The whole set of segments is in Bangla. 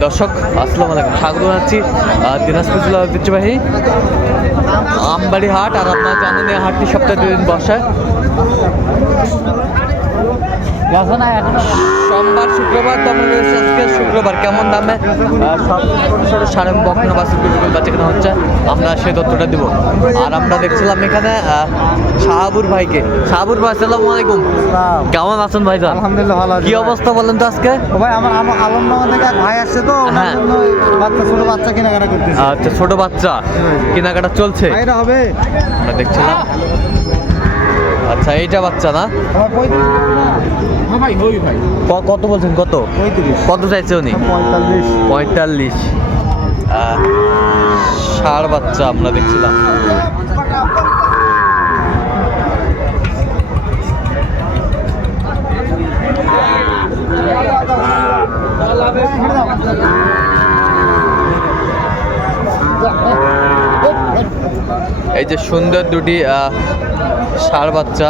দর্শক, আসসালামু আলাইকুম। স্বাগত জানাচ্ছি দিনাজপুর জেলা ঐতিহ্যবাহী আমবাড়ি হাট আর আপনার জানেন হাটটি সপ্তাহে দুদিন বসায়। সোমবার শুক্রবার তো আমরা রয়েছে আজকে। শুক্রবার কেমন দামে? সব ছোটো ছোটো সাড়ে বকনা বাসের গরুগুলো বাচ্চা কেনা হচ্ছে আমরা সেই তথ্যটা দিব। আর আমরা দেখছিলাম এখানে আহ, শাহাবুর ভাইকে। শাহাবুর ভাই আসসালামু আলাইকুম। কেমন আছেন ভাই আলহামদুলিল্লাহ ভালো কি অবস্থা বলেন তো আজকে? ভাই আমার আমার আলমনগর থেকে ভাই আসছে তো হ্যাঁ। বাচ্চা ছোট বাচ্চা কেনাকাটা করতেছে। আচ্ছা ছোট বাচ্চা। কেনাকাটা চলছে? ভাইরা হবে। আমরা দেখছিলাম। আচ্ছা এইটা বাচ্চা না? হ্যাঁ কত বলছেন কত? কত চাইছে উনি? পঁয়তাল্লিশ। পঁয়তাল্লিশ। ষাঁড় বাচ্চা আমরা দেখছিলাম। এই যে সুন্দর দুটি ষাঁড় বাচ্চা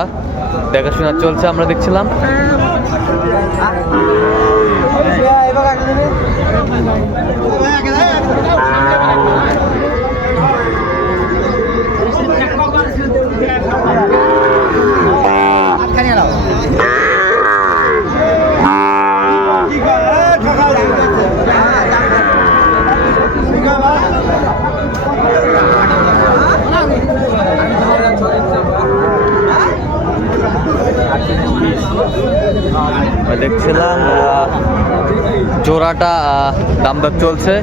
দেখাশোনা চলছে আমরা দেখছিলাম দেখছিলাম জোড়াটা আহ, দাম দর চলছে।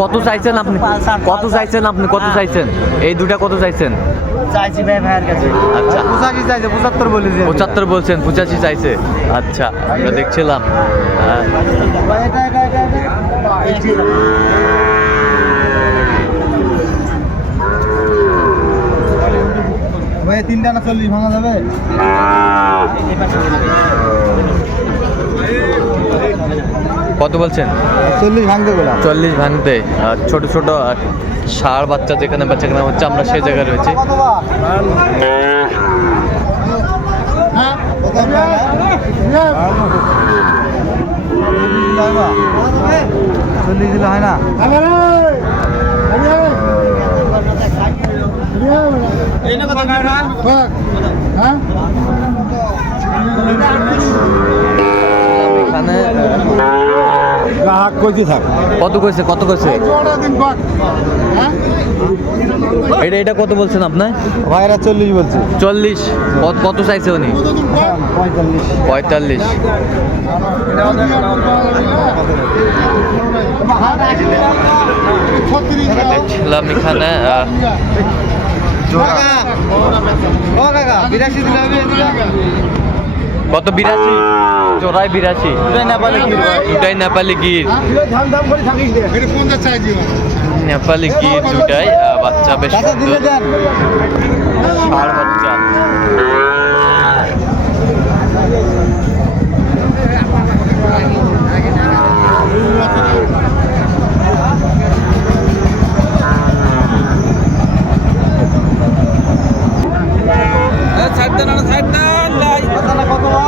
কত চাইছেন আপনি? কত চাইছেন আপনি? কত চাইছেন? এই দুটা কত চাইছেন? চাইছি ভাই ভাইয়ের কাছে। আচ্ছা। পঁচাশি চাইছে পঁচাত্তর পঁচাত্তর বলছেন পঁচাশি চাইছে। আচ্ছা আমরা দেখছিলাম। ভাই তিনটা না চল্লিশ ভাঙা যাবে? কত বলছেন? চল্লিশ ভাঙতে গেলাম। চল্লিশ ভাঙতে। আহ, ছোট ছোট ষাঁড় বাচ্চা যেখানে বাচ্চা কেনা হচ্ছে আমরা সেই জায়গায় রয়েছি। কত বা চল্লিশ দিলে হয় না? এখানে কইতে থাক। কত কইছে কত কইছে? এটা এটা কত বলছেন আপনার ভাইরা চল্লিশ বলছে। চল্লিশ। কত- কত চাইছে উনি? পঁয়তাল্লিশ। দেখছিলাম এখানে হবে কত বিরাশি? চোরাই বিরাশি। দুটাই নেপালি গীত দুটাই নেপালি করে থাকিস দে এটা কোনটা চাই দিও নেপালি গীত দুটাই আহ, বাচ্চা বেশ বাচ্চা কত বা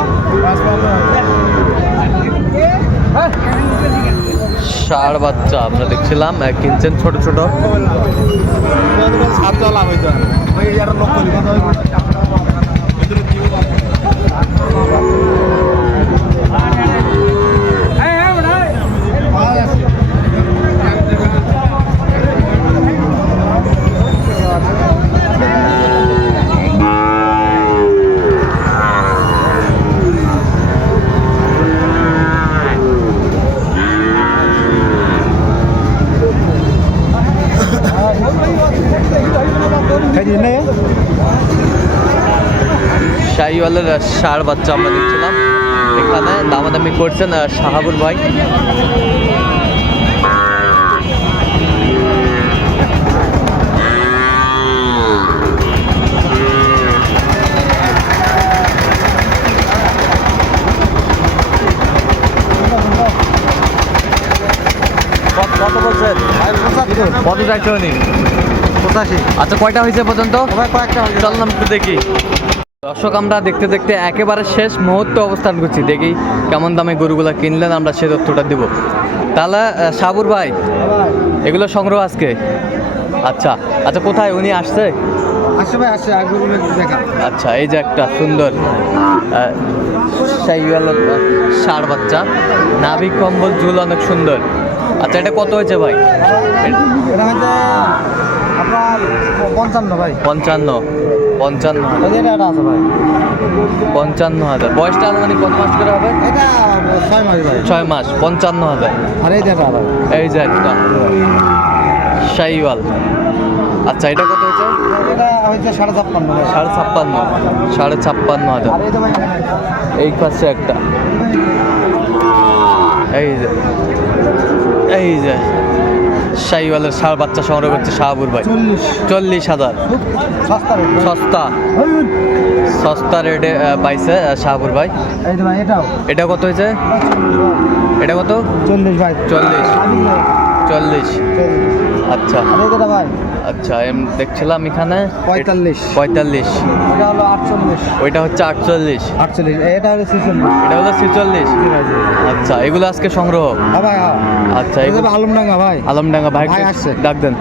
বাচ্চা আমরা দেখছিলাম কিনছেন ছোট ছোট। সাত লাভ হইতো ওই আর লোক করি কত শাহিওয়ালের ষাঁড় বাচ্চা আমরা দেখছিলাম। এখানে দামাদামি করছেন শাহাবুর ভাই। কত বলছেন? কত চাইছে উনি? পঁচাশি আচ্ছা কয়টা হয়েছে পর্যন্ত? কয়েকটা হয়ে একটু দেখি। দর্শক আমরা দেখতে দেখতে একেবারে শেষ মুহূর্তে অবস্থান করছি। দেখি কেমন দামে গরুগুলো কিনলেন আমরা সে তথ্যটা দিব। তাহলে সাবুর ভাই এগুলো সংগ্রহ আজকে? আচ্ছা আচ্ছা কোথায়? উনি আসছে? আচ্ছা এই যে একটা সুন্দর শাহিওয়ালের বাচ্চা। নাভি কম্বল ঝুল অনেক সুন্দর। আচ্ছা এটা কত হয়েছে ভাই? আপনার পঞ্চান্ন ভাই। পঞ্চান্ন পঞ্চান্ন হাজার। এই আছে ভাই। পঞ্চান্ন হাজার। বয়সটা আনুমানিক কত মাস করে হবে? এটা ছয় মাস ভাই। ছয় মাস পঞ্চান্ন হাজার। আর এই এই যে একটা। শাহিওয়াল। আচ্ছা এটা কত হয়েছে? এটা হচ্ছে সাড়ে ছাপ্পান্ন সাড়ে ছাপ্পান্ন। সাড়ে ছাপ্পান্ন হাজার। এই এই পাশে একটা। এই যে। এই যে। শাহিওয়ালের সার বাচ্চা সংগ্রহ করছে শাহাবুর ভাই। চল্লিশ হাজার। সস্তা। সস্তা রেটে পাইছে শাহাবুর ভাই। এটা কত হয়েছে? এটা কত? চল্লিশ। ভাই চল্লিশ। চল্লিশ আচ্ছা। আচ্ছা এম দেখছিলাম এখানে। পঁয়তাল্লিশ। পঁয়তাল্লিশ। এটা হলো আটচল্লিশ। ওইটা হচ্ছে আটচল্লিশ। আটচল্লিশ। এটা হলো ছেচল্লিশ। এটা হলো ছিচল্লিশ। আচ্ছা এগুলো আজকে সংগ্রহ। হ্যাঁ ভাই হ্যাঁ। আচ্ছা আলমডাঙ্গা ভাই। আলমডাঙ্গা ভাই ভাই ডাক দেন।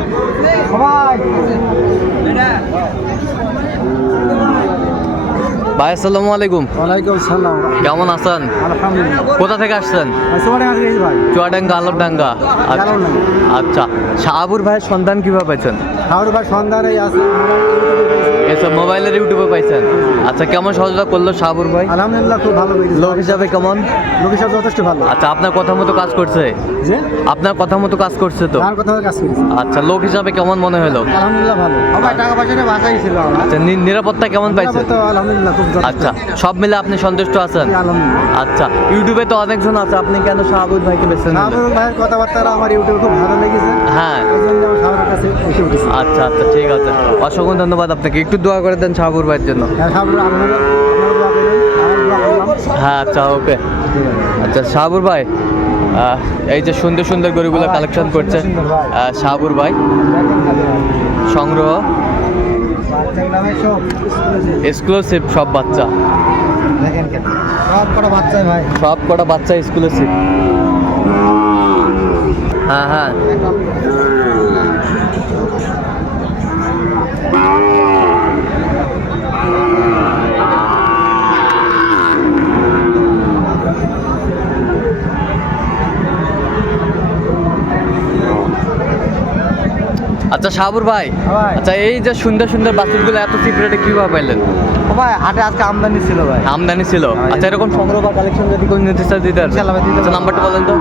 ভাই আসসালামু আলাইকুম। ওয়ালাইকুম সালাম। কেমন আছেন? আলহামদুলিল্লাহ। কোথা থেকে আসছেন? চুয়াডাঙ্গা আচ্ছা। আচ্ছা শাহাবুর ভাইয়ের সন্ধান কীভাবে পাইছেন? হাওড় ভাই সন্ধানে আছে। এসব মোবাইলের ইউটিউবে পাইছেন। আচ্ছা কেমন সহযোগিতা করল শাহাবুর ভাই? আলহামদুলিল্লাহ খুব ভালো হয়েছে লোক হিসাবে কেমন? লোকেশন যথেষ্ট ভালো। আচ্ছা আপনার কথা মতো কাজ করছে? যে আপনার কথা মতো কাজ করছে তো? তার কথা কাজ করেছে। আচ্ছা লোক হিসাবে কেমন মনে হলো? আলহামদুলিল্লাহ ভালো। ভাই টাকা পয়সা ছিল। আচ্ছা নিরাপত্তা কেমন পাইছেন? তো আলহামদুলিল্লাহ খুব। আচ্ছা সব মিলে আপনি সন্তুষ্ট আছেন? আচ্ছা ইউটিউবে তো অনেকজন আছে আপনি কেন শাহাবুদ ভাইকে বেছে শাহরুখ ভাইয়ের কথাবার্তা আমার ইউটিউবে খুব ভালো লেগেছে। হ্যাঁ। আচ্ছা আচ্ছা ঠিক আছে। অসংখ্য ধন্যবাদ আপনাকে। একটু দোয়া করে দেন শাহাবুর ভাইয়ের জন্য। হ্যাঁ হ্যাঁ আচ্ছা ওকে। আচ্ছা শাহাবুর ভাই এই যে সুন্দর সুন্দর গরুগুলো কালেকশন খুব করছে। শাহাবুর ভাই। সংগ্রহ। এক্সক্লুসিভ সব বাচ্চা। দেখেন সব কটা বাচ্চাই ভাই। সব কটা বাচ্চা এক্সক্লুসিভ হ্যাঁ হ্যাঁ। শাহাবুর ভাই। আচ্ছা এই যে সুন্দর সুন্দর বাছুরগুলো এত চিপ রেটে কীভাবে পাইলেন? ভাই হাটে আজকে আমদানি ছিল ভাই। আমদানি ছিল? হ্যাঁ, আচ্ছা এরকম সংগ্রহ বা কালেকশন যদি কোনো দিতে? ইনশাল্লাহ দিতে আচ্ছা নাম্বারটা বলেন তো।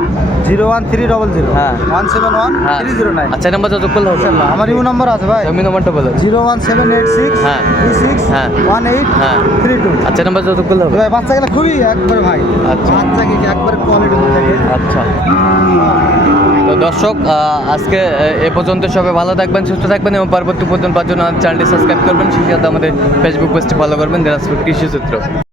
Zero one three double zero. হ্যাঁ। ওয়ান সেভেন ওয়ান হ্যাঁ। Three zero nine. আচ্ছা নাম্বার যত করলে হবে। আমার ইউ নাম্বার আছে ভাই। আমি নাম্বারটা বলেন zero one seven eight six হ্যাঁ। থ্রি সিক্স হ্যাঁ। ওয়ান এইট হ্যাঁ। Three two. আচ্ছা নাম্বার যত করলে হবে। ভাই বাচ্চাগুলো খুবই একবার ভাই। আচ্ছা। বাচ্চা কি একবার কোয়ালিটি থাকে? আচ্ছা। তো দর্শক আহ, আজকে এ পর্যন্ত সবাই ভালো থাকবেন সুস্থ থাকবেন এবং পরবর্তী পর্যন্ত পাঁচজন চ্যানেলটি সাবস্ক্রাইব করবেন। সেই সাথে আমাদের ফেসবুক পেজটি ফলো করবেন দিনাজপুর কৃষি সূত্র।